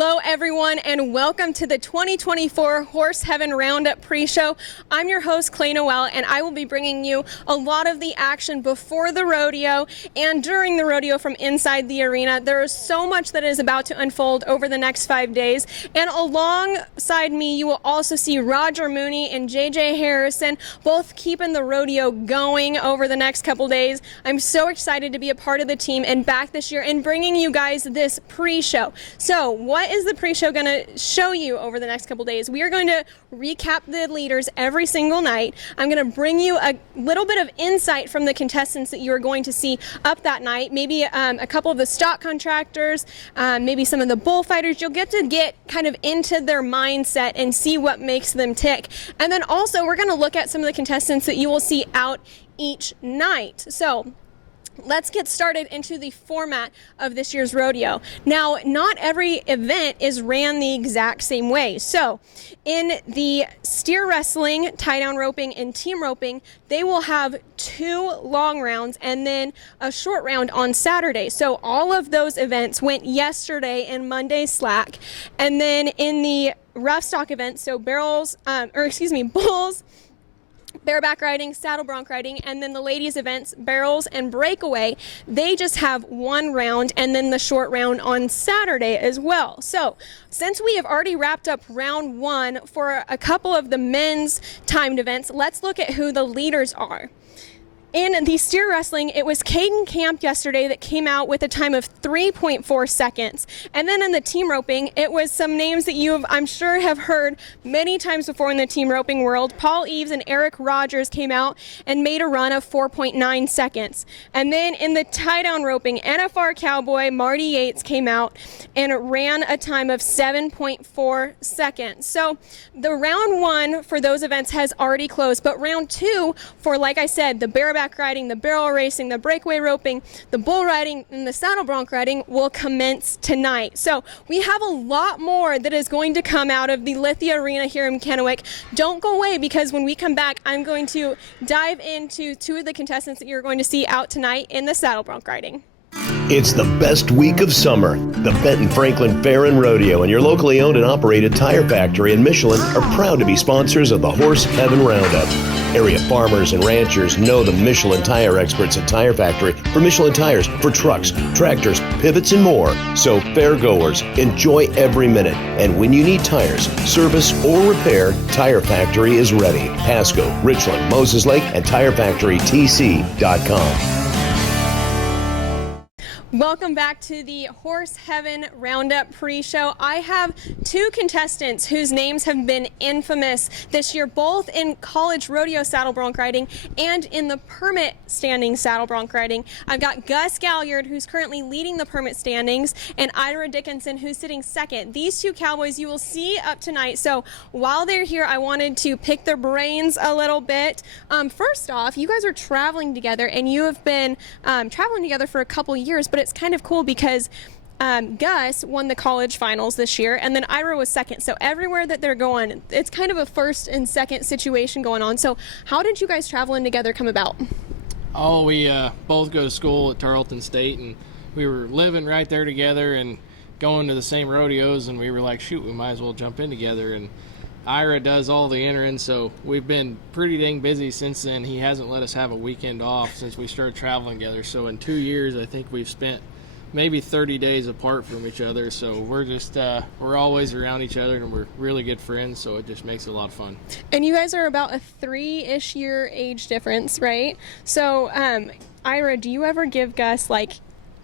Hello, everyone, and welcome to the 2024 Horse Heaven Roundup pre-show. I'm your host, Clay Noel, and I will be bringing you a lot of the action before the rodeo and during the rodeo from inside the arena. There is so much that is about to unfold over the next 5 days, and alongside me, you will also see Roger Mooney and JJ Harrison, both keeping the rodeo going over the next couple days. I'm so excited to be a part of the team and back this year and bringing you guys this pre-show. So what is the pre-show going to show you over the next couple days? We are going to recap the leaders every single night. I'm going to bring you a little bit of insight from the contestants that you are going to see up that night. Maybe a couple of the stock contractors, maybe some of the bullfighters. You'll get kind of into their mindset and see what makes them tick. And then also we're going to look at some of the contestants that you will see out each night. So let's get started into the format of this year's rodeo. Now, not every event is ran the exact same way. So in the steer wrestling, tie-down roping, and team roping, they will have 2 long rounds and then a short round on Saturday. So all of those events went yesterday in Monday's slack. And then in the rough stock events, so bulls, bareback riding, saddle bronc riding, and then the ladies events, barrels and breakaway, they just have 1 round and then the short round on Saturday as well. So since we have already wrapped up round 1 for a couple of the men's timed events, let's look at who the leaders are. In the steer wrestling, it was Caden Camp yesterday that came out with a time of 3.4 seconds. And then in the team roping, it was some names that you have, I'm sure, have heard many times before in the team roping world. Paul Eves and Eric Rogers came out and made a run of 4.9 seconds. And then in the tie-down roping, NFR Cowboy Marty Yates came out and ran a time of 7.4 seconds. So the round 1 for those events has already closed, but round 2 for, like I said, the bareback riding, the barrel racing, the breakaway roping, the bull riding, and the saddle bronc riding will commence tonight. So we have a lot more that is going to come out of the Lithia Arena here in Kennewick. Don't go away, because when we come back, I'm going to dive into 2 of the contestants that you're going to see out tonight in the saddle bronc riding. It's the best week of summer. The Benton Franklin Fair and Rodeo and your locally owned and operated Tire Factory and Michelin are proud to be sponsors of the Horse Heaven Roundup. Area farmers and ranchers know the Michelin tire experts at Tire Factory for Michelin tires for trucks, tractors, pivots, and more. So fairgoers, enjoy every minute. And when you need tires, service, or repair, Tire Factory is ready. Pasco, Richland, Moses Lake, and TireFactoryTC.com. Welcome back to the Horse Heaven Roundup pre-show. I have 2 contestants whose names have been infamous this year, both in college rodeo saddle bronc riding and in the permit standing saddle bronc riding. I've got Gus Galliard, who's currently leading the permit standings, and Ira Dickinson, who's sitting second. These 2 cowboys you will see up tonight. So while they're here, I wanted to pick their brains a little bit. First off, you guys are traveling together, and you have been traveling together for a couple years, but it's kind of cool because Gus won the college finals this year, and then Ira was second. So everywhere that they're going, it's kind of a first and second situation going on. So how did you guys traveling together come about? Oh, we both go to school at Tarleton State, and we were living right there together and going to the same rodeos, and we were like, shoot, we might as well jump in together. And Ira does all the entering, so we've been pretty dang busy since then. He hasn't let us have a weekend off since we started traveling together. So in 2 years, I think we've spent maybe 30 days apart from each other. So we're just, we're always around each other, and we're really good friends, so it just makes it a lot of fun. And you guys are about a 3-ish year age difference, right? So, Ira, do you ever give Gus, like,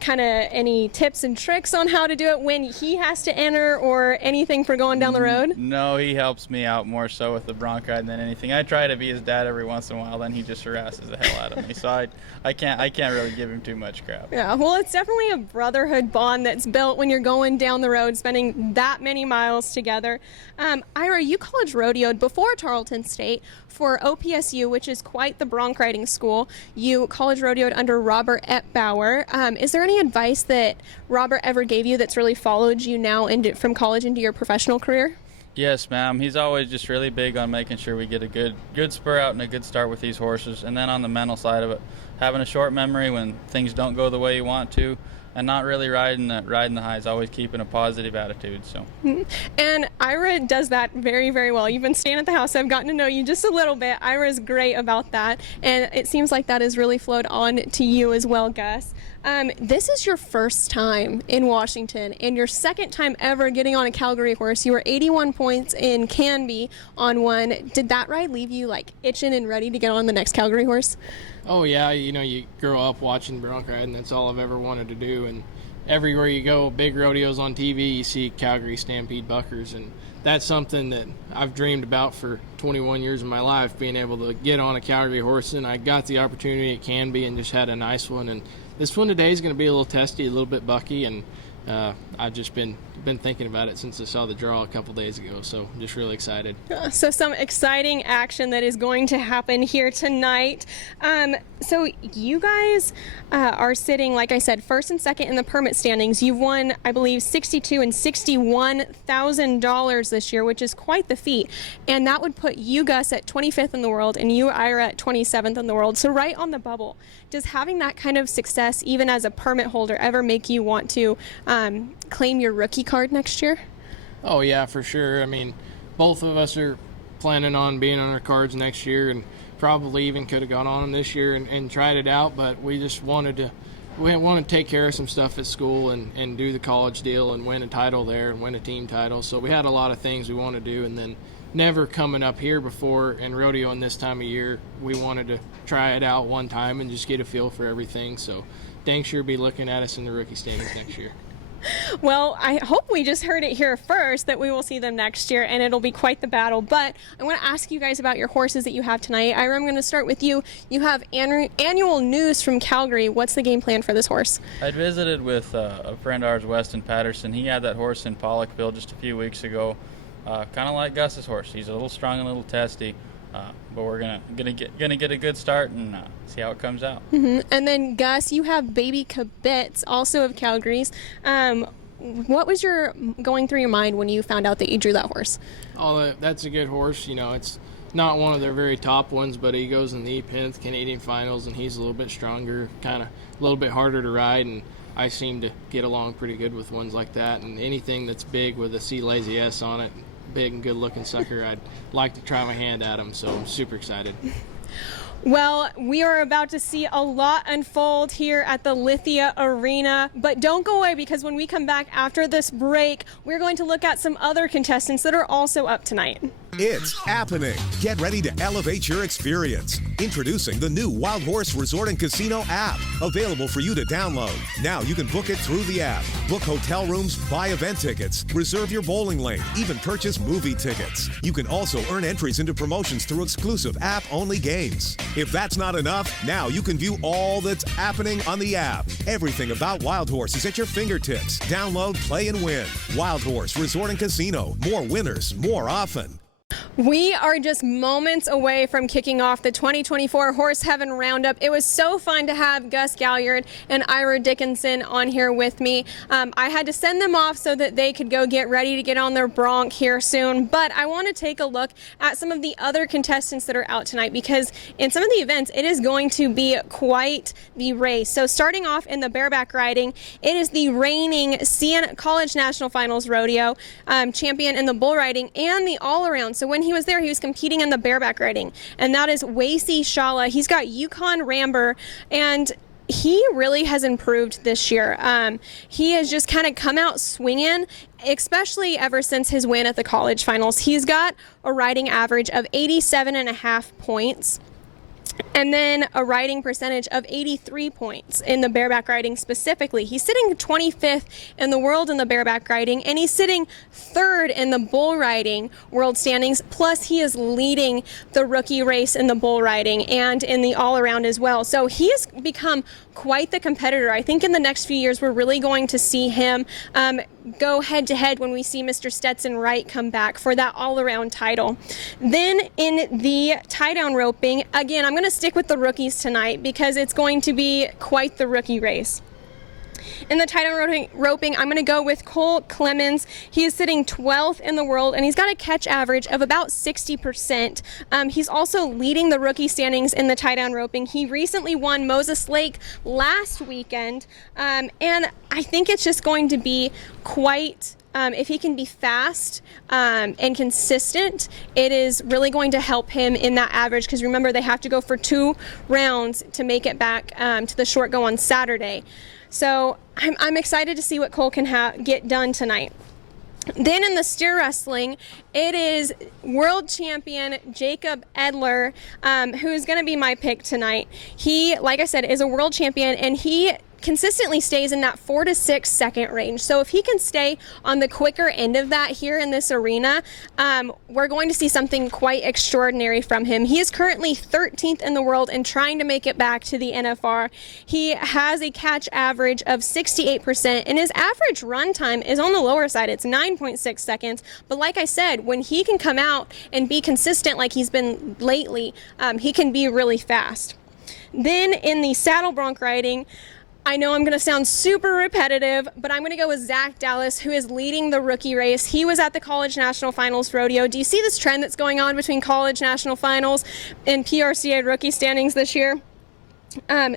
kind of any tips and tricks on how to do it when he has to enter, or anything for going down the road? No, he helps me out more so with the bronc ride than anything. I try to be his dad every once in a while, then he just harasses the hell out of me. So I can't really give him too much crap. Yeah, well, it's definitely a brotherhood bond that's built when you're going down the road, spending that many miles together. Ira, you college rodeoed before Tarleton State for OPSU, which is quite the bronc riding school. You college rodeoed under Robert Ettbauer. Is there any advice that Robert ever gave you that's really followed you now from college into your professional career? Yes, ma'am. He's always just really big on making sure we get a good spur out and a good start with these horses. And then on the mental side of it, having a short memory when things don't go the way you want to, not really riding the highs, always keeping a positive attitude. So. And Ira does that very, very well. You've been staying at the house, so I've gotten to know you just a little bit. Ira's great about that, and it seems like that has really flowed on to you as well, Gus. This is your first time in Washington and your second time ever getting on a Calgary horse. You were 81 points in Canby on one. Did that ride leave you like itching and ready to get on the next Calgary horse? Oh yeah, you grow up watching bronc riding. That's all I've ever wanted to do. And everywhere you go, big rodeos on TV, you see Calgary Stampede buckers, and that's something that I've dreamed about for 21 years of my life, being able to get on a Calgary horse. And I got the opportunity at Canby and just had a nice one. And this one today is going to be a little testy, a little bit bucky, and I've just been thinking about it since I saw the draw a couple days ago, so I'm just really excited. So some exciting action that is going to happen here tonight. So you guys are sitting, like I said, first and second in the permit standings. You've won, I believe, $62,000 and $61,000 this year, which is quite the feat. And that would put you, Gus, at 25th in the world and you, Ira, at 27th in the world. So right on the bubble. Does having that kind of success, even as a permit holder, ever make you want to claim your rookie card next year? Oh yeah, for sure. I mean, both of us are planning on being on our cards next year, and probably even could have gone on them this year and tried it out, but we just wanted to take care of some stuff at school and do the college deal and win a title there and win a team title. So we had a lot of things we wanted to do, and then never coming up here before and rodeoing this time of year, we wanted to try it out one time and just get a feel for everything. So dang sure be looking at us in the rookie standings next year. Well, I hope we just heard it here first that we will see them next year, and it'll be quite the battle. But I want to ask you guys about your horses that you have tonight. Ira, I'm going to start with you. You have annual news from Calgary. What's the game plan for this horse? I'd visited with a friend of ours, Weston Patterson. He had that horse in Pollockville just a few weeks ago. Kind of like Gus's horse. He's a little strong and a little testy. But we're gonna get a good start and see how it comes out. Mm-hmm. And then Gus, you have Baby Kibitz, also of Calgary's. What was going through your mind when you found out that you drew that horse? Oh, that's a good horse. You know, it's not one of their very top ones, but he goes in the E-Penth Canadian Finals, and he's a little bit stronger, kind of a little bit harder to ride, and I seem to get along pretty good with ones like that. And anything that's big with a C Lazy S on it, big and good looking sucker, I'd like to try my hand at him, so I'm super excited. Well, we are about to see a lot unfold here at the Lithia Arena, but don't go away, because when we come back after this break, we're going to look at some other contestants that are also up tonight. It's happening. Get ready to elevate your experience. Introducing the new Wild Horse Resort and Casino app, available for you to download. Now you can book it through the app, book hotel rooms, buy event tickets, reserve your bowling lane, even purchase movie tickets. You can also earn entries into promotions through exclusive app-only games. If that's not enough, now you can view all that's happening on the app. Everything about Wild Horse is at your fingertips. Download, play, and win. Wild Horse Resort and Casino. More winners, more often. We are just moments away from kicking off the 2024 Horse Heaven Roundup. It was so fun to have Gus Galliard and Ira Dickinson on here with me. I had to send them off so that they could go get ready to get on their bronc here soon, but I want to take a look at some of the other contestants that are out tonight, because in some of the events, it is going to be quite the race. So starting off in the bareback riding, it is the reigning CN College National Finals Rodeo champion in the bull riding and the all-around. So when he was there, he was competing in the bareback riding, and that is Wasey Shala. He's got Yukon Ramber, and he really has improved this year. He has just kind of come out swinging, especially ever since his win at the college finals. He's got a riding average of 87.5 points. And then a riding percentage of 83 points in the bareback riding specifically. He's sitting 25th in the world in the bareback riding, and he's sitting 3rd in the bull riding world standings. Plus, he is leading the rookie race in the bull riding and in the all-around as well. So he has become quite the competitor. I think in the next few years, we're really going to see him go head-to-head when we see Mr. Stetson Wright come back for that all-around title. Then in the tie-down roping, again, I'm going to stick with the rookies tonight because it's going to be quite the rookie race. In the tight end roping, I'm going to go with Cole Clemens. He is sitting 12th in the world, and he's got a catch average of about 60%. He's also leading the rookie standings in the tight end roping. He recently won Moses Lake last weekend, and I think it's just going to be quite... if he can be fast and consistent, it is really going to help him in that average, because remember, they have to go for 2 rounds to make it back to the short go on Saturday. So I'm excited to see what Cole can get done tonight. Then in the steer wrestling, it is world champion Jacob Edler, who's going to be my pick tonight. He, like I said, is a world champion, and he consistently stays in that 4 to 6 second range. So if he can stay on the quicker end of that here in this arena, we're going to see something quite extraordinary from him. He is currently 13th in the world and trying to make it back to the NFR. He has a catch average of 68%, and his average run time is on the lower side. It's 9.6 seconds. But like I said, when he can come out and be consistent like he's been lately, he can be really fast. Then in the saddle bronc riding, I know I'm going to sound super repetitive, but I'm going to go with Zach Dallas, who is leading the rookie race. He was at the College National Finals rodeo. Do you see this trend that's going on between College National Finals and PRCA rookie standings this year?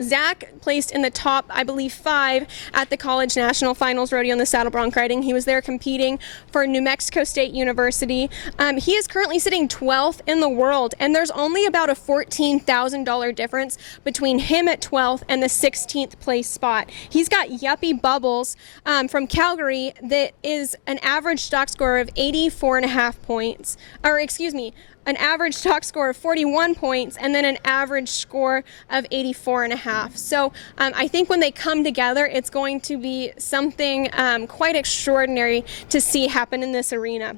Zach placed in the top, I believe, 5 at the College National Finals rodeo in the saddle bronc riding. He was there competing for New Mexico State University. He is currently sitting 12th in the world, and there's only about a $14,000 difference between him at 12th and the 16th place spot. He's got Yuppie Bubbles from Calgary that is an average stock score of 84.5 points, or excuse me, an average stock score of 41 points, and then an average score of 84.5. So I think when they come together, it's going to be something quite extraordinary to see happen in this arena.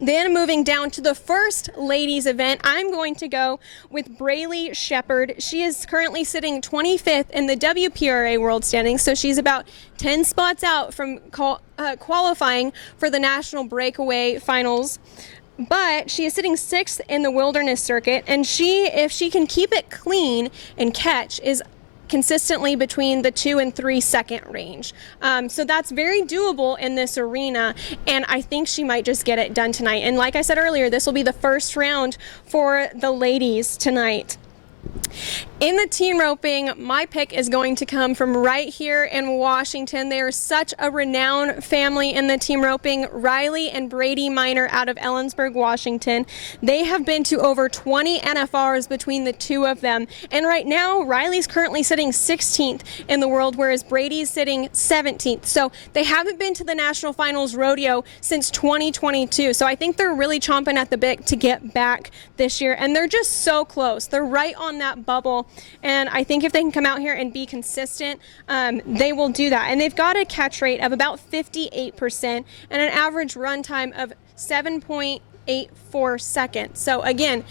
Then moving down to the first ladies event, I'm going to go with Braylee Shepard. She is currently sitting 25th in the WPRA World Standings, so she's about 10 spots out from qualifying for the National Breakaway Finals. But she is sitting 6th in the wilderness circuit, and if she can keep it clean and catch, is consistently between the 2 and 3 second range. So that's very doable in this arena, and I think she might just get it done tonight. And like I said earlier, this will be the first round for the ladies tonight. In the teen roping, my pick is going to come from right here in Washington. They are such a renowned family in the team roping. Riley and Brady Miner out of Ellensburg, Washington. They have been to over 20 NFRs between the two of them. And right now, Riley's currently sitting 16th in the world, whereas Brady's sitting 17th. So they haven't been to the National Finals Rodeo since 2022. So I think they're really chomping at the bit to get back this year. And they're just so close. They're right on that bubble. And I think if they can come out here and be consistent, they will do that. And they've got a catch rate of about 58% and an average run time of 7.84 seconds. So again,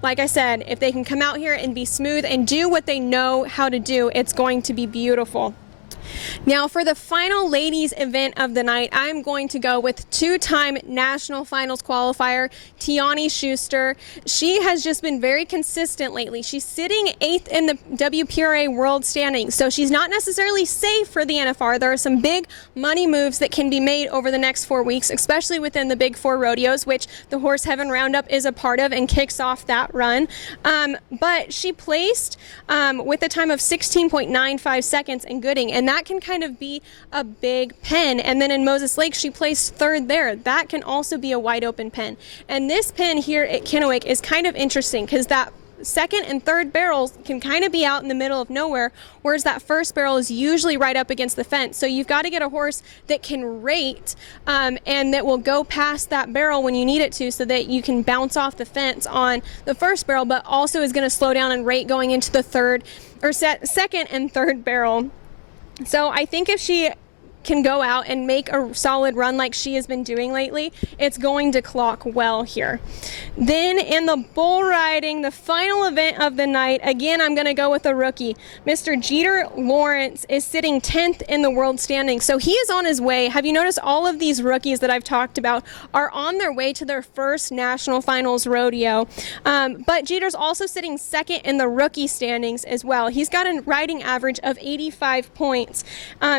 like I said, if they can come out here and be smooth and do what they know how to do, it's going to be beautiful. Now for the final ladies event of the night, I'm going to go with two-time national finals qualifier, Tiani Schuster. She has just been very consistent lately. She's sitting 8th in the WPRA world standings, so she's not necessarily safe for the NFR. There are some big money moves that can be made over the next 4 weeks, especially within the Big Four rodeos, which the Horse Heaven Roundup is a part of and kicks off that run. But she placed with a time of 16.95 seconds in Gooding, and that can kind of be a big pen. And then in Moses Lake, she placed 3rd there. That can also be a wide open pen. And this pen here at Kennewick is kind of interesting because that second and third barrels can kind of be out in the middle of nowhere, whereas that first barrel is usually right up against the fence. So you've got to get a horse that can rate and that will go past that barrel when you need it to, so that you can bounce off the fence on the first barrel, but also is going to slow down and rate going into the second and third barrel. So I think if she can go out and make a solid run like she has been doing lately, it's going to clock well here. Then in the bull riding, the final event of the night, again, I'm going to go with a rookie. Mr. Jeter Lawrence is sitting 10th in the world standings, so he is on his way. Have you noticed all of these rookies that I've talked about are on their way to their first national finals rodeo? But Jeter's also sitting second in the rookie standings as well. He's got a riding average of 85 points.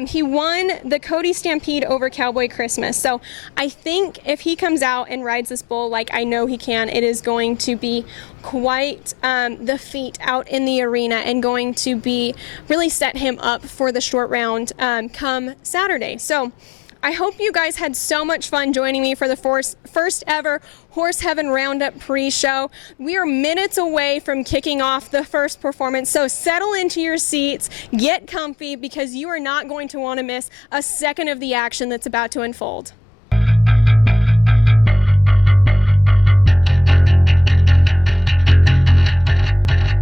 He won the Cody Stampede over Cowboy Christmas. So I think if he comes out and rides this bull like I know he can, it is going to be quite the feat out in the arena and going to be really set him up for the short round come Saturday. So I hope you guys had so much fun joining me for the first ever Horse Heaven Roundup pre-show. We are minutes away from kicking off the first performance, so settle into your seats, get comfy, because you are not going to want to miss a second of the action that's about to unfold.